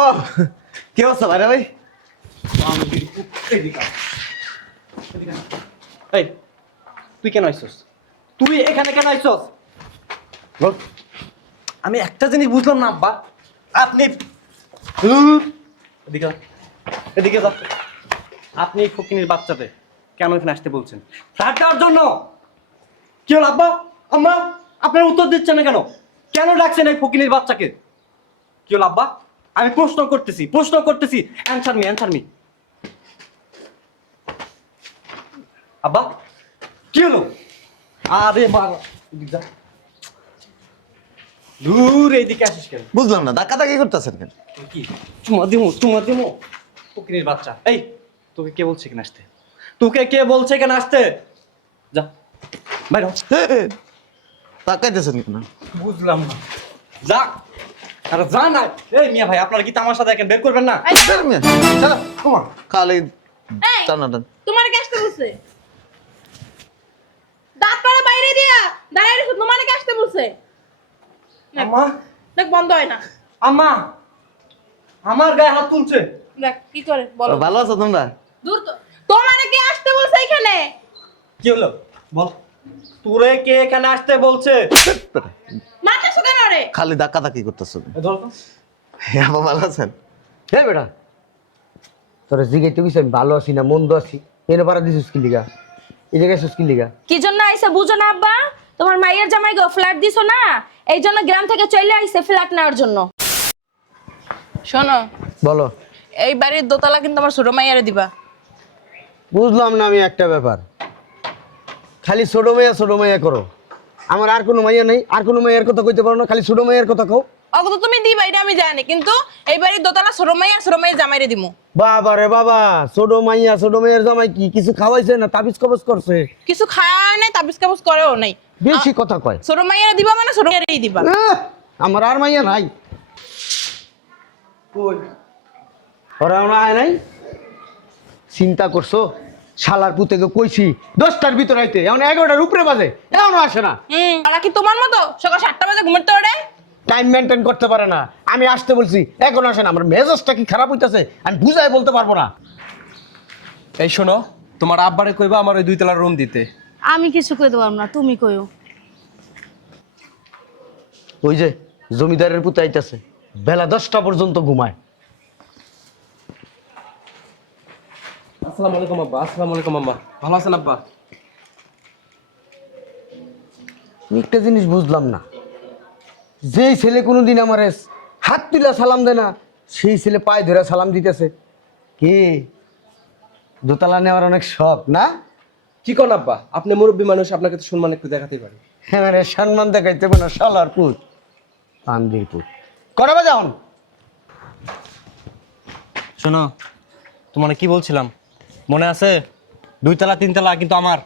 ও কি অবস্থা ভাই ভাই? এই তুই কেন আইছস? তুই এখানে কেন আইছস? বল। আমি একটা জিনিস বুঝলাম না আব্বা, আপনি এদিকে যা, এদিকে যা। আপনি ফকিনীর বাচ্চাতে কেন এখানে আসতে বলছেন? ফ্ল্যাট দেওয়ার জন্য। কি হল আব্বা? আম্মা আপনার উত্তর দিচ্ছেন না কেন? কেন ডাকছেন এই ফকিনীর বাচ্চাকে? কি হল আব্বা? আমি প্রশ্ন করতেছি, অ্যানসার মি। আব্বা কি হলো? আরে বাবা, এদিকে যা। দূর এইদিকে আসিস কেন? বুঝলাম না, ধাক্কাধাক্কি করতেছেন কেন? কি চুমা দিমু ফকিনীর বাচ্চা। এই তোকে কে বলছে এখানে আসতে? যা বাইরে হ। তাকাইতেছেন কেন? বুঝলাম না, যা। আরে যা না। এই মিয়া ভাই, আপনারা কি তামাশা দেখেন? বের করবেন না? খালি এই, টানাটান। তোমার কে আসতে বলছে? দাঁত পাড়া বাইরে দিয়া দাঁড়াই রেখো, তোমার কে আসতে বলছে? আম্মা, দেখ বন্ধ হয় না। আম্মা আমার গায়ে হাত তুলছে। দেখ কি করে বলো। ভালো আছো তোমরা? দূর তো, তোমার কে আসতে বলছে এখানে? কি হলো বল? তোরে কে এখানে আসতে বলছে? মারতেছো কেন রে? খালি ধাক্কাধাক্কি করতেছো। ধর তো। হ্যাঁ বাবা, ভালো আছেন? হ্যাঁ বেটা, তোরা জিগাইতে গেছি আমি ভালো আছি না মন্দ আছি, এনে পারা দিছিস কি লিগা? এই জায়গায় আসছিস কি লিগা? কি জন্য আইসা বুঝো না আব্বা? তোমার মাইয়ের জামাই গো ফ্ল্যাট দিছো না, এই জন্য গ্রাম থেকে চলে আইছে ফ্ল্যাট নেওয়ার জন্য। শোনো, বলো। এই বাড়ির দোতলা কিন্তু আমার ছোট মাইয়ারে দিবা। বুঝলাম না আমি একটা ব্যাপার, খালি ছোট মাইয়া করো। আমার আর কোনো মাইয়া নেই, আর কোনো মাইয়ার কথা কইতে পারো না, খালি ছোট মাইয়ার কথা কও। অগো তো তুমি দিবা, এটা আমি জানি, কিন্তু এই বাড়ির দোতলা ছোট মাইয়ার জামাইরে দিমু। বাবা রে বাবা, ছোট মাইয়ার জামাই কি কিছু খাওয়াইছে না তাবিজ কবজ করছে? কিছু খায় নাই, তাবিজ কাবিজ করেও নাই। বেশি কথা কয়। ছোট মাইয়ারে দিবা মানে ছোট মাইয়ারেই দিবা। আমার আর মাইয়া নাই। কই? ওরা আয় নাই, চিন্তা করছো? শালার পুতেকে কইছি 10টার ভিতরে আইতে, এখন 11টার উপরে বাজে, এখনো আসে না। তারা কি তোমার মতো সকাল 7টা বাজে ঘুমাতে ওঠে? টাইম মেনটেন করতে পারে না। আমি আসতে বলছি, এখন আসে না। আমার মেজাজটা কি খারাপ হইতাছে আমি বুঝাই বলতে পারবো না। এই শোনো, তোমার আব্বারে কইবা আমার ওই 2 তলার রুম দিতে। আমি কিছু কইতে পারবো না, তুমি কইও। ওই যে জমিদারের পুতে আইতাছে, বেলা 10টা পর্যন্ত ঘুমায়। আসসালামু আলাইকুম আব্বা। আসসালামু আলাইকুম আম্মা। ভালো আছেন আব্বা? আমি একটা জিনিস বুঝলাম না, যেই ছেলে কোনোদিন আমার হাত তুলা সালাম দেয় না, সেই ছেলে পায়ে ধরে সালাম দিতেছে। কি দোতলা নেওয়ার অনেক শখ না? কি কোন আব্বা? আপনি মুরব্বী মানুষ, আপনাকে তো সম্মান একটু দেখাতেই পারি। হ্যাঁ রে, সম্মান দেখাইতে না শালার পুত, পান্দির পুত। কটা বাজে এখন? শোনো, তোমার কি বলছিলাম মনে আছে? 2 তলা 3 তলা কিন্তু আমার।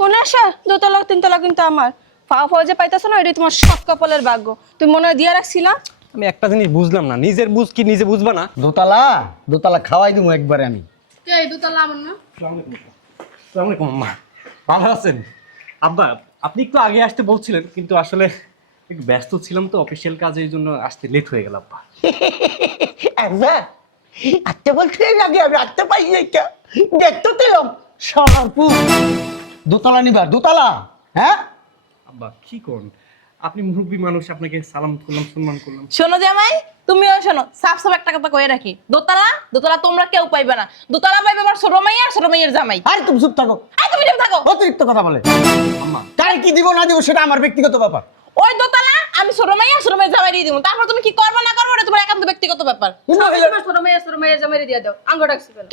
মনে আসে? দোতলা 3 তলা কিন্তু আমার। ফাও যে পাইতাছো না, এটাই তোমার সব কপালের ভাগ্য। তুমি মনে হয় দিয়া রাখছিলা। আমি একটা জিনিস বুঝলাম না, নিজের বুঝ কি নিজে বুঝবা না? দোতলা খাওয়াই দেবো একবারে আমি। এই দোতলা আমার না। আসসালামু আলাইকুম আম্মা। ভালো আছেন? আব্বা আপনি একটু আগে আসতে বলছিলেন, কিন্তু আসলে একটু ব্যস্ত ছিলাম তো অফিসিয়াল কাজে, এই জন্য আসতে লেট হয়ে গেল আব্বা। আচ্ছা বলছি আগে আমি আটতে পাই দেখতে দিলাম শালার পুত। দোতলা নিবার দোতলা? হ্যাঁ আব্বা কি করুন, আপনি মুরব্বী মানুষ, আপনাকে সালাম করলাম, সম্মান করলাম। শোনো জামাই, তুমিও শোনো, সাফ সাফ একটা কথা কয়ে রাখি, দোতলা তোমরা কেউ পাইবে না। দোতলা পাইবে আমার ছোট মাইয়ার জামাই। আরে তুমি চুপ থাকো, তুমি চুপ থাকো। অতিরিক্ত কথা বলে। আম্মা কারে কি দিব না দিব সেটা আমার ব্যক্তিগত ব্যাপার। ওই দোতলা আমি ছোট মাইয়ার জামাই দিয়ে দিব, তারপর তুমি কি করবে না করবে এটা তোমার একান্ত ব্যক্তিগত ব্যাপার। ছোট মাইয়ের জামাইরে দিয়া দাও। আঙ্গ ডাকছি কেন?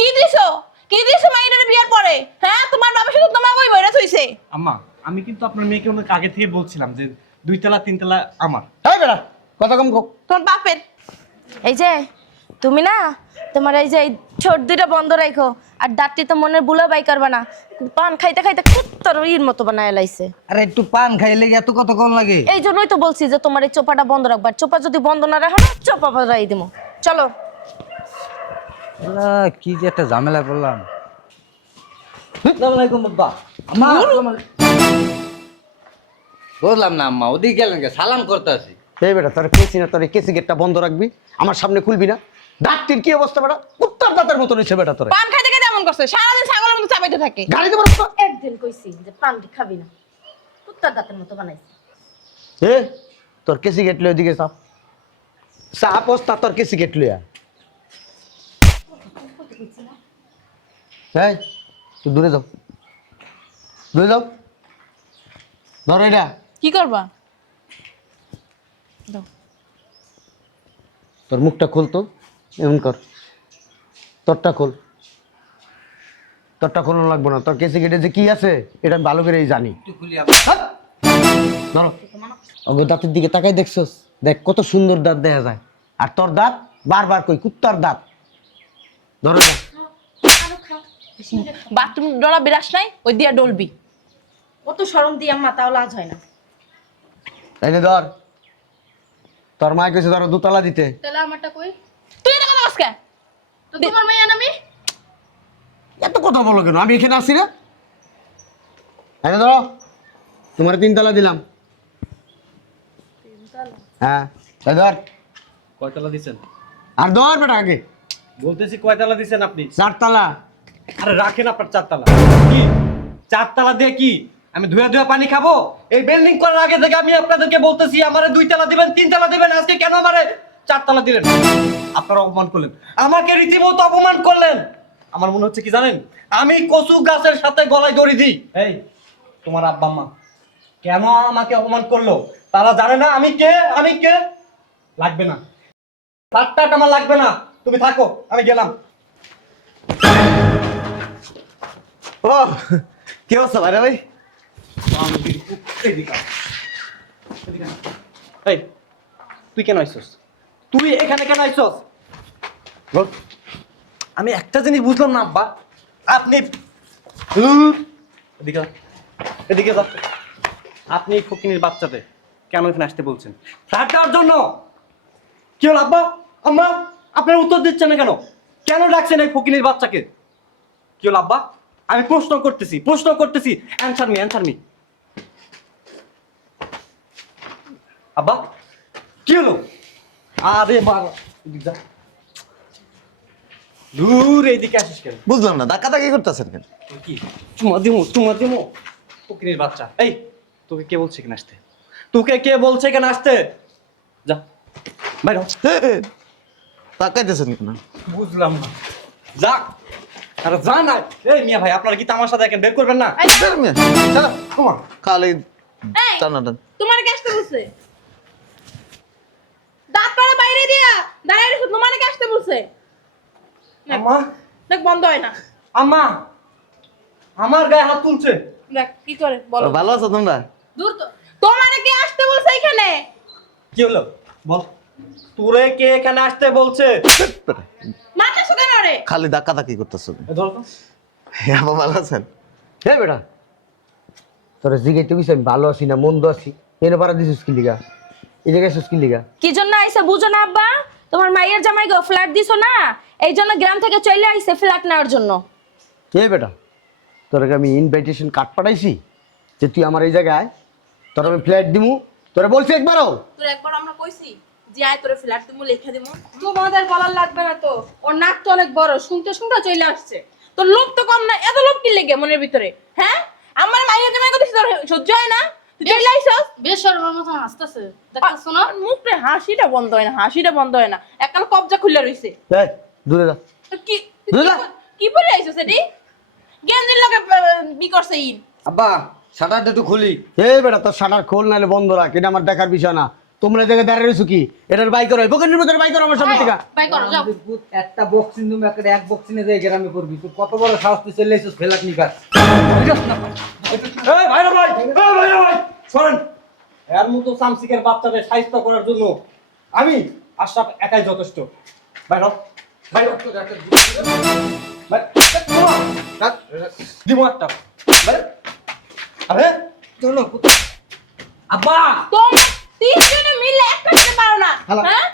কি দিছো মাইয়ার বিয়ার পরে? হ্যাঁ, তোমার বাবা শুধু তোমার ওই বইরা থইছে। আম্মা আমি কিন্তু আপনার মেয়েকে অনেক আগে থেকে বলছিলাম যে 2 তলা 3 তলা আমার। এই বেটা কথা কম কও। তোমার বাপের। এই যে তুমি না, তোমার এই যে এই ছোট দুইটা বন্ধ রাখো, আর দাঁতটি তো মনের বুলা বাই করবা না। পান খাইতে খাইতে কুত্তার ইর মতো বানায় লাইছে। আরে একটু পান খাইলে এত কথা কম লাগে? এই জন্যই তো বলছি যে তোমার এই চোপাটা বন্ধ রাখবার। চোপা যদি বন্ধ না রাখো না, চোপা বাজাই দিমু। চলো। কি যে একটা ঝামেলা করলাম। আসসালামু আলাইকুম আব্বা। বুঝলাম না আম্মা, ওদিকে গেলেন কে? সালাম করতে আসি। এই বেটা তোর কেসি না, তোর কেসি গেটটা বন্ধ রাখবি, আমার সামনে খুলবি না। দাঁতটির কি অবস্থা বেটা, কুত্তার দাঁতের মতো নিচ্ছে বেটা তোরে। পান খাইতে খাইতে এমন করছে, সারাদিন ছাগলের মতো চাপাইতে থাকে। গাড়িতে বরফ তো। একদিন কইছি যে পানটি খাবি না, কুত্তার দাঁতের মতো বানাইছি। এ তোর কেসি গেট লয়ে দিকে চাপ চাপ ওস্তাদ, তোর কেসি গেট লইয়া। এই তুই দূরে যাও, দূরে যাও। ধর এটা। কি করবা? দাও। তোর মুখটা খোল তো, এমন কর, তোরটা খোল। তোরটা খোলানো লাগবো না, তোর কেসি গেটে যে কি আছে এটা আমি ভালো করেই জানি। হাট! ধরো ওগো, দাঁতের দিকে তাকাই দেখছস, দেখ কত সুন্দর দাঁত দেখা যায়, আর তোর দাঁত বারবার কই কুত্তার দাঁত। ধরো যা। বাথরুম ডলা বিরাস নাই, ওই দিয়া ডলবি। কত শরম দিয়ে আম্মা, তাও লাজ হয় না। এই নে ধর, তোর মা কইছে ধরো দুতলা দিতে। তাহলে আমারটা কই? তুই এটা কথা আজকে তো তোমার মাইয়া নামি? এত কথা বলো কেন, আমি এখানে আসি না? এই নে ধরো, তোমার 3 তলা দিলাম। হ্যাঁ এই ধর, কয়তলা দিছেন? আর ধর বেটা আগে। বলতেছি কয়তলা দিছেন আপনি? 4 তলা। আরে রাখেন আপনার 4 তলা। কি 4 তলা দিয়ে কি আমি ধুয়া ধুয়া পানি খাবো? এই বিল্ডিং করার আগে থেকে আমি আপনাদেরকে বলতেছি আমারে 2 তলা দিবেন, 3 তলা দিবেন, আজকে কেন আমারে 4 তলা দিলেন? আপনারা অপমান করলেন, আমাকে রীতিমতো অপমান করলেন। আমার মনে হচ্ছে কি জানেন, আমি কচু গাছের সাথে গলায় দড়ি দিই। এই তোমার আব্বা আম্মা কেন আমাকে অপমান করলো তারা জানে না আমি কে? আমি কে? লাগবে না, ফ্ল্যাটটা আমার লাগবে না, তুমি থাকো, আমি গেলাম। ও কি অবস্থা ভাই ভাই? এই তুই কেন আইছস? তুই এখানে কেন আইছস? বল। আমি একটা জিনিস বুঝলাম না আব্বা, আপনি এদিকে এদিকে যা। আপনি ফকিনীর বাচ্চাতে কেন এখানে আসতে বলছেন? ফ্ল্যাট দেওয়ার জন্য? কি হল আব্বা আম্মা, আপনার উত্তর দিচ্ছেন না কেন? কেন ডাকছেন এই ফকিনীর বাচ্চাকে? কি হল আব্বা? আমি প্রশ্ন করতেছি, অ্যানসার মি। আব্বা কি হলো? আরে বাবা, এদিকে যা। দূর এইদিকে আসিস কেন? বুঝলাম না, ধাক্কা ধাক্কি করতেছেন কেন? তুই কি চুমা দিমু ফকিনীর বাচ্চা? এই তোকে কে বলছে এখানে আসতে? যা বাইরে হ। তাকাইতেছেন কেন? বুঝলাম না, যা। আরে যা না। এই মিয়া ভাই, আপনারা কি তামাশা দেখেন? বের করবেন না? বের মিয়া, চলো তোমার খালি এই, টানাটান। তোমার কে আসতে বলছে? দাঁত পাড়া বাইরে দিয়া দাঁড়ায় রেখো, তোমার কে আসতে বলছে? আম্মা, দেখ বন্ধ হয় না। আম্মা আমার গায়ে হাত তুলছে। দেখ কি করে বলো। ভালো আছো তোমরা? দূর তো, তোমার কে আসতে বলছে এখানে? কি হলো বল, তোরে কে এখানে আসতে বলছে? মারতেছো কেন রে? খালি ধাক্কা ধাক্কি করতেছো। ধর তো। হ্যাঁ বাবা, ভালো আছেন? হে বেটা, তোর জিগাইতে গেছি আমি ভালো আছি না মন্দ আছি, এনে পারা দিছিস কি লিগা, এই জায়গায় আসছিস কি লিগা? কি জন্য আইছে বুঝো না আব্বা? তোমার মাইয়ের জামাই গো ফ্ল্যাট দিছো না, এই জন্য গ্রাম থেকে চলে আইছে ফ্ল্যাট নেওয়ার জন্য। কে বেটা, তোরকে আমি ইনভাইটেশন কার্ড পাঠাইছি যে তুই আমার এই জায়গায়, তোর আমি ফ্ল্যাট দিমু, তোরা বলছি একবারও? তোর একবার আমরা কইছি যে আয় তোরে ফ্ল্যাট দিমু, লেখা দিমু। তোমাদের বলার লাগবে না তো, ওর নাক তো অনেক বড়, শুনতে শুনতে চলে আসছে। তোর লোভ তো কম না, এত লোভ কি লেগে মনের ভিতরে? হ্যাঁ, আমার মাইয়া জামাই কথা তোর সহ্য হয় না? তুই চলে আইছস, বেশ শরমের মতো হাসতেছে, দেখতেছো না? মুখে হাসিটা বন্ধ হয় না, এককাল কবজা খুলে রইছে। এই দূরে যা। কি দুলা। কি বলে আইছস এটি? গেঞ্জির লগে বি করছে ইন। আব্বা শাটারটা একটু খুলি। এই বেটা, তোর শাটার খোল নাহলে বন্ধ রাখ, এটা আমার দেখার বিষয় না। তোমরা জায়গায় দাঁড়িয়ে রয়েছো কি? এটার বাই করো, বকের ভিতরে বাই করো আমার সামনে থেকে। বাই করো যাও। একটা বক্সিং তুমি একটা এক বক্সিংয়ে যাই গ্রামে করবি, তুই কত বড় সাহস, তুই চলে এসেছিস ফেলাক নিকার। এই ভাইরা ভাই, শোনেন, এর মতো সামসিকের বাচ্চাদের সাহিত্য করার জন্য আমি আশরাফ একাই যথেষ্ট। বাইর হ, বাইর হ। দিব একটা। বাইর। আরে চলো আব্বা, তোমরা তিনজনে মিলে একটা করতে পারো না, হ্যাঁ?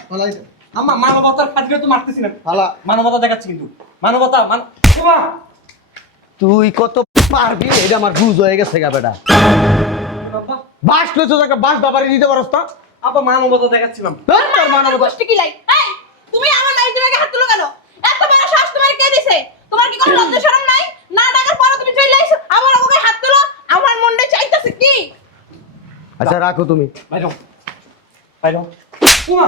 আম্মা মানবতার খাতিরে তো মারতেছি না, হালা, মানবতা দেখাচ্ছি কিন্তু মানবতা তোমা। তুই কত পারবি এটা আমার বুঝ হয়ে গেছে গা বেটা। আব্বা বাস লইছো, একটা বাস বাবারি দিতে পারস না? আব্বা মানবতা দেখাচ্ছিলাম। তোর মানবতা গোষ্ঠী কি লাই? এই তুমি আমার মাইজের আগে হাত তুলো কেন? এত বড় সাহস তোমার কে দিছে? তোমার কি কোনো লজ্জা শরম নাই? না ডাকার পরে তুমি চলে আইছো আমার ওকে হাত তুলো। আমার মনটা চাইতাছে কি? আচ্ছা রাখো তুমি। বাইরো বাইরো উমা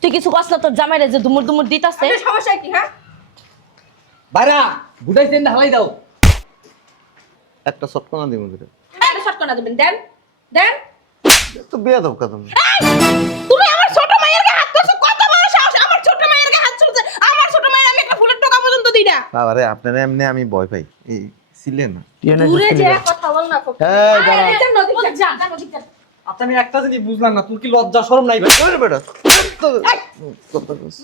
তুই কিছু কস না তোর জামাইরে যে দুমুর দুমুর দিতাছে? আপনার সমস্যা কি হ্যাঁ? বাইরা বুঝাইছেন হালাই দাও। একটা সটকনা দিব দিলে একটা শট করে দেবেন দেন দেন। তো বিয়া দাও কথা তুমি। তুমি আমার ছোট মায়ের গায়ে হাত তুলছো, কত বড় সাহস? আমার ছোট মায়ের গায়ে হাত তুলছে। আমার ছোট মায়ের আমি একটা ফুলের টোকা পর্যন্ত দিই না। বাবা রে আপনারা এমনি আমি ভয় পাই এই ছিলেন না দূরে যে কথা বল না খুব। এই দাঁড়া। আরে নদী যা নদী যা। আচ্ছা আমি একটা জিনিস বুঝলাম না, তোর কি লজ্জা শরম নাই ভাই? ওরে বেটা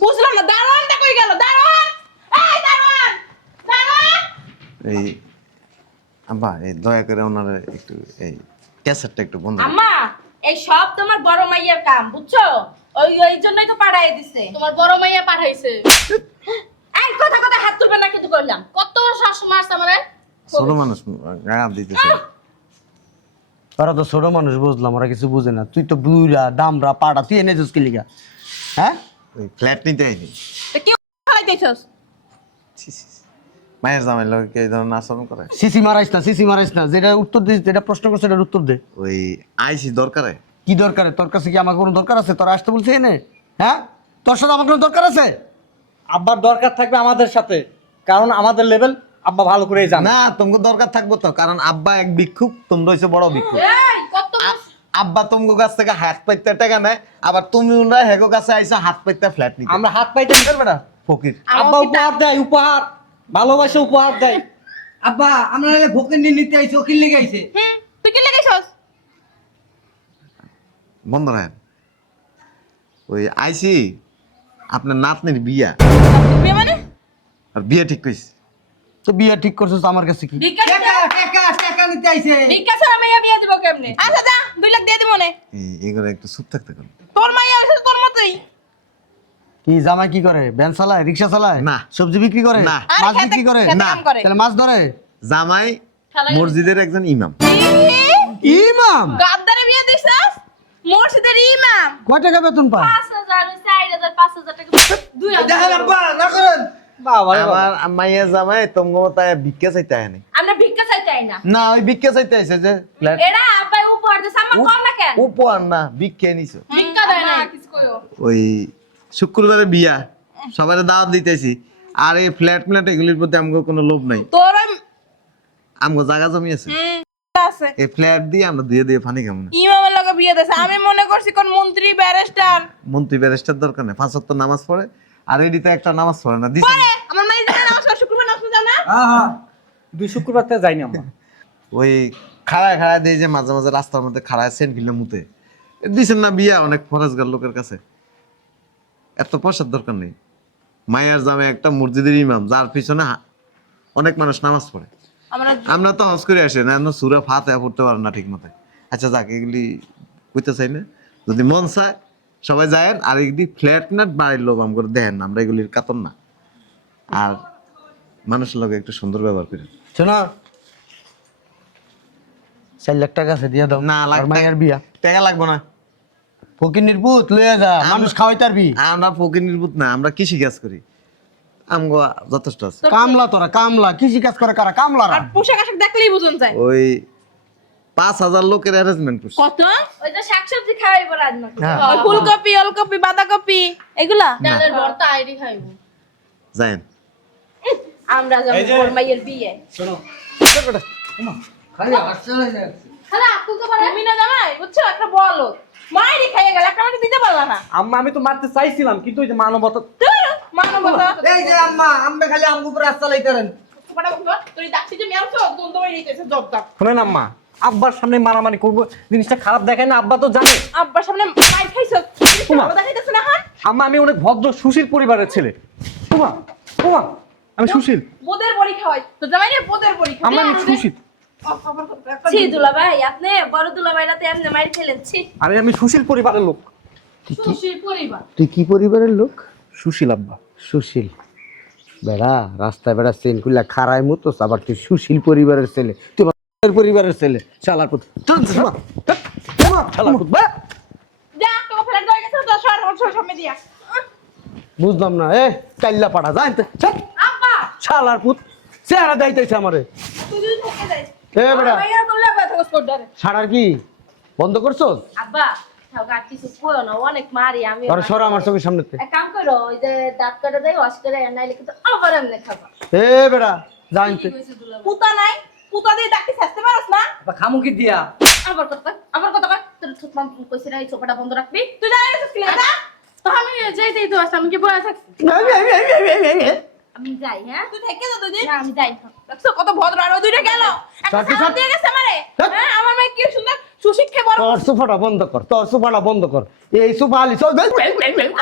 বুঝলাম না, দারোয়ানটা কই গেল? দারোয়ান, এই দারোয়ান, দারোয়ান। এই আব্বা এই দয়া করে ওনারা একটু এই ক্যাসেটটা একটু বন্ধ করো। আম্মা এই সব তোমার বড় মাইয়ার কাম বুঝছো? ওই জন্যই তো পাঠাই দিছে। তোমার বড় মাইয়া পাঠাইছে। এই কথা কথা হাত তুলবে না কিন্তু কইলাম। কত বড় শ্বাস মারছ আমারে? ছোট মানুষ গায়ে হাত দিতেছে ওরা তো ছোট মানুষ, বুঝলাম, ওরা কিছু বুঝে না। তুই তো বুড়া দামরা পাড়া, তুই এনে যাস কি লিগা? হ্যাঁ ওই ফ্ল্যাট নিতে আইনি তা কি খাইতেছস? মায়ের জামাই লোকে এই ধরনের আচরণ করে। সিসি মারাইস না, সিসি মারাইস না। যেটা উত্তর দিস, যেটা প্রশ্ন করছে এটার উত্তর দে। ওই আইসি দরকারে কি দরকার? তোর কাছে কি আমার কোনো দরকার আছে? তোর আসতে বলছে এনে? হ্যাঁ, তোর সাথে আমার কোনো দরকার আছে? আব্বার দরকার থাকবে আমাদের সাথে, কারণ আমাদের লেভেল আব্বা ভালো করেই জানে। না তোমাকে দরকার থাকবো তো, কারণ আব্বা এক ভিক্ষুক, তোমরা হইছো বড় ভিক্ষুক। এই কত আব্বা তোমাকে কাছ থেকে হাত পাইতে টাকা নেয়, আবার তুমি ওনারা হেগো কাছে আইসা হাত পাইতে ফ্ল্যাট নিতে। আমরা হাত পাইতে বেটা ফকির আব্বা উপহার দেয়, উপহার ভালোবাসে উপহার দেয়। আব্বা আমরা ভোকের নিয়ে নিতে আইছি, ওকিল লেগে আইছে। তুই কি লেগেছস? বন্ধ রাখেন। ওই আইসি আপনার নাতনির বিয়া, বিয়ে মানে? আর বিয়ে ঠিক কইছে। তো বিয়ে ঠিক করছিস আমার কাছে কি? ভিক্ষা টাকা টাকা টাকা নিতে আইছে। ভিক্ষা ছাড়া মাইয়া বিয়ে দিব কেমনে? আচ্ছা যা 2 লাখ দিয়ে দিব মনে। এগুলো একটু চুপ থাকতে করুন। তোর মাইয়া হইছে তোর মতই। কি জামাই কি করে? ভ্যান চালায়, রিক্সা চালায়, না। সবজি বিক্রি করে, না। মাছ বিক্রি করে? খেতে না। কাম করে। তাহলে মাছ ধরে? জামাই মসজিদের একজন ইমাম। ইমাম? গাদ্দারে বিয়ে দিছস? মসজিদের ইমাম। কয় টাকা বেতন পায়? 5000 4000 5000 টাকা 2000। দেখেন আব্বা না করেন। বাবা রে বাবা। আমার মাইয়া জামাই তোমাকে তাই ভিক্ষা চাইতে আয়নি। আমরা ভিক্ষা চাইতে আই না। না ওই ভিক্ষা চাইতে আইছে যে ফ্ল্যাট এরা আব্বাই উপহার দিছে, আমার কম না কেন? উপহার না ভিক্ষা নিছো। ভিক্ষা দেয় না কিছু কইও। ওই শুক্রবারে বিয়া, সবাই দাওয়াত দিতেছি। আর এই ফ্ল্যাট এগুলির প্রতি আমগো কোনো লোভ নাই। তোর আমগো জায়গা জমি আছে, আছে। এই ফ্ল্যাট দিয়ে আমরা দিয়ে দিয়ে ফানি কেমন। ইমামের লগে বিয়ে দিছে। আমি মনে করছি কোন মন্ত্রী ব্যারিস্টার। মন্ত্রী ব্যারিস্টার দরকার নেই, 5 ওয়াক্ত নামাজ পড়ে, আর এডিতে একটা নামাজ পড়ে না দিছে। পরে আমার মাইর জানা নমস্কার শুক্রবার নামাজ যাও না? হ্যাঁ 2 শুক্রবার থেকে যাইনি আমরা। ওই খাড়ায় খাড়ায় দেই যে মাঝে মাঝে রাস্তার মধ্যে খাড়ায় সেন্ট কিলো মুতে দিছেন না বিয়া অনেক ফরেজগার লোকের কাছে। এত পয়সার দরকার নেই। মায়ার জামে একটা মসজিদের ইমাম, যার পিছনে অনেক মানুষ নামাজ পড়ে। আমরা তো হজ করে আসি না, সূরা ফাতিহা পড়তে পারেন না ঠিক মতো। আচ্ছা যাক এগুলি কইতে চাই না, যদি মন চায় সবাই যায়েন। আর এগুলি ফ্ল্যাট না বাড়ির লোভ আম করে দেখেন, আমরা এগুলির কাতর না। আর মানুষের লগে একটু সুন্দর ব্যবহার করি। শোনা, 4 লাখ টাকা আছে দিয়ে দাও। না আর মায়ের বিয়া টাকা লাগবো না। ফকির পুত লয়ে যা, মানুষ খাওয়াই তারবি। আমরা ফকির নির্বুত না, আমরা কৃষি কাজ করি, আমগো যথেষ্ট আছে। কামলা তোরা, কামলা কৃষি কাজ করে কারা? কামলারা। আর পোশাক আশাক দেখলেই বুঝুন যায়। ওই 5000 লোকের অ্যারেঞ্জমেন্ট করছে। কত? ওই যে শাকসবজি খাওয়াইবো রাজমা। হ্যাঁ। ওই ফুলকপি, ওলকপি, বাঁধাকপি এগুলা? ডালের ভর্তা আইডি খাইবো। যায়েন আমরা যাবো এই যে- ওর মাইয়ের বিয়ে। শোনো খালি হাসলে যাচ্ছে। খালা তুই তো পারে তুমি না জামাই বুঝছো একটা বলো মাইরি খাইয়ে গেল একটা আমাকে দিতে পারলা না। আম্মা আমি তো মারতে চাইছিলাম, কিন্তু ওই যে মানবতা। মানবতা এই যে আম্মা আমরা খালি আমগো উপর রাস্তা লাইতারেন। পড়া বন্ধ তুই ডাকছি যে মেরছো দুন তোমায় নিতেছে জব জব। শোনেন আম্মা, আব্বার সামনে মারামারি করবো জিনিসটা খারাপ দেখায় না, আব্বা তো জানে। আব্বার সামনে মাইর খাইছো ওমা। ভালো দেখাইতেছ না হাত আম্মা আমি অনেক ভদ্র সুশীল পরিবারের ছেলে। ওমা ওমা আমি সুশীল, বোদের বড়ি খাওয়াই তো জামাই রে বোদের বড়ি খাওয়াই। আম্মা আমি সুশীল। ছি দুলাভাই, আপনি বড় দুলাভাইরাতে এমনি মাইর খেলেন। ছি। আরে আমি সুশীল পরিবারের লোক। সুশীল পরিবার। তুই কি পরিবারের লোক? সুশীল আব্বা। সুশীল বেড়া, রাস্তায় বেড়া চেন খুলে খারায় মতো, আবার তুই সুশীল পরিবারের ছেলে? তুই আমার পরিবারের ছেলে, শালার পুত। শালা কুত্তা যা তোকে ফ্ল্যাট হয়ে গেছে তো সর সামনে দিয়া বুঝলাম না এ কাইল্লা পাড়া জানতে আব্বা শালার পুত চেহারা দাইতেছে আমারে তুই যদি থেকে যাই এ বেটা ভাইয়া করলে ব্যথা কষ্ট ধরে সারার কি বন্ধ করছস আব্বা তাও গাট কিছু কইও না অনেক মারি আমি আর সর আমার চোখের সামনেতে এক কাম করো ওই যে দাঁত কাটা দেয় ওয়াশ করে নাইলে কিন্তু আবার এমনি খাবা এ বেটা জানতে পুতা নাই পুতা দিয়ে ডাকতে ছাড়তে পারছ না বা খামুকি দিয়া আবার কথা কয় তোর থুতমান কইছিস না এই সোফাটা বন্ধ রাখবি তুই জানিস কি না তো আমি যেতেই তো আসছি আমি কি বলে থাকছি আমি যাই হ্যাঁ তুই থেকে যা দুদিন না আমি যাই দেখছো কত ভদ্র আর ওই দুইটা গেল একটা চাকরি সালাম দিয়ে গেছে আমারে হ্যাঁ আমার মেয়ে কি সুন্দর সুশিক্ষা বড় তোর সোফাটা বন্ধ কর তোর সোফাটা বন্ধ কর এই সোফা আলি চল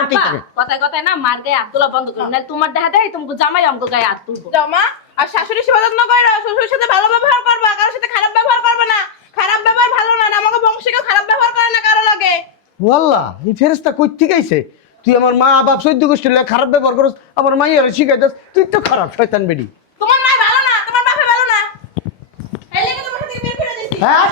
আব্বা কথায় কথায় না মার গায়ে হাত তোলা বন্ধ করো না তোমার দেখা দেয় তোমাকে জামাই অঙ্ক গায়ে হাত তুলবো জামা আর শাশুড়ি সেবা যত্ন করে শ্বশুরের সাথে ভালো ব্যবহার করবা কারোর সাথে খারাপ ব্যবহার করবে না খারাপ ব্যবহার ভালো না আমাকে বংশে কেউ খারাপ ব্যবহার করে না কারো লাগে ওয়াল্লাহ এই ফেরেশতা কই থেকে আইছে তুই আমার মা বাপ সৈদ্য গোষ্ঠীর লাগে খারাপ ব্যবহার করস আমার মাইয়ারে শিখাই দাস তুই তো খারাপ শয়তান বেডি তোমার মা ভালো না তোমার বাপে ভালো না এই লেগে তোমার সাথে বের করে দিছি হ্যাঁ